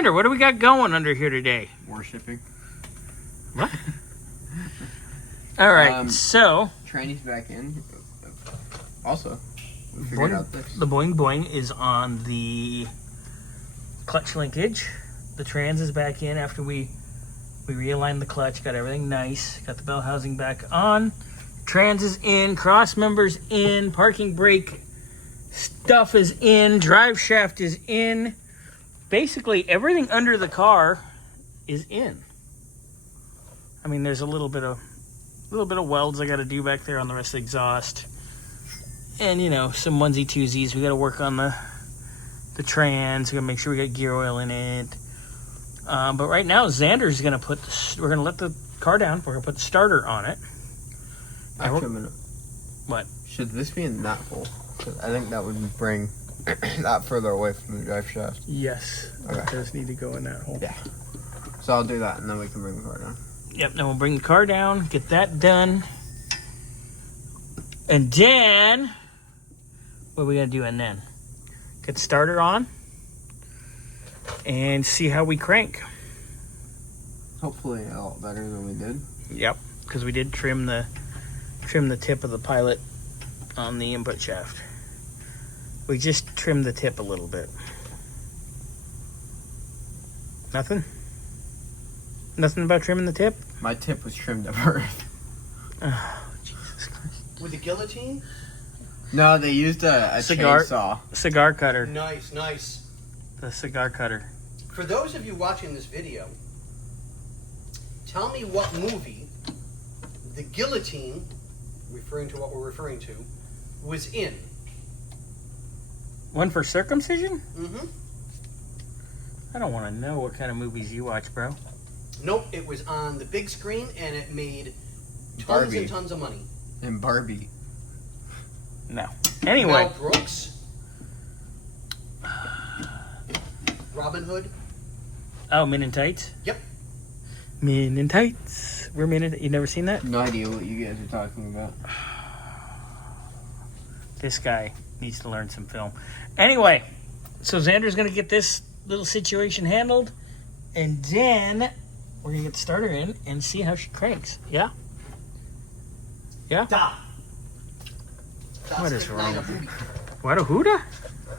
Xander, what do we got going under here today? Worshipping. What? All right, so Tranny's back in. Also, we figured boing, out this. the boing boing is on the clutch linkage. The trans is back in after we realigned the clutch, got everything nice, got the bell housing back on. Trans is in, cross members in, parking brake stuff is in, drive shaft is in. Basically, everything under the car is in. I mean, there's a little bit of welds I got to do back there on the rest of the exhaust, and some onesie twosies. We got to work on the trans. We got to make sure we got gear oil in it. But right now, Xander's gonna we're gonna let the car down. We're gonna put the starter on it. Actually, a minute. What? Should this be in that hole? 'Cause I think that would bring that further away from the drive shaft. Yes. Okay. It does need to go in that hole. Yeah. So I'll do that, and then we can bring the car down. Yep. Then we'll bring the car down, get that done, and then what are we gonna do? And then get the starter on and see how we crank. Hopefully a lot better than we did. Yep. Because we did trim the tip of the Pilot on the input shaft. We just trimmed the tip a little bit. Nothing? Nothing about trimming the tip? My tip was trimmed at birth. Oh, Jesus Christ. With the guillotine? No, they used a chainsaw. Cigar cutter. Nice, nice. The cigar cutter. For those of you watching this video, tell me what movie the guillotine, referring to what we're referring to, was in. One for circumcision? Mm-hmm. I don't want to know what kind of movies you watch, bro. Nope, it was on the big screen and it made tons Barbie. and tons of money. And Barbie. No. Anyway. Mel Brooks. Robin Hood. Oh, Men in Tights? Yep. Men in Tights. We're Men in... You never seen that? No idea what you guys are talking about. This guy needs to learn some film. Anyway, so Xander's going to get this little situation handled, and then we're going to get the starter in and see how she cranks. Yeah? Yeah? Da. What is wrong with you? What a hooda?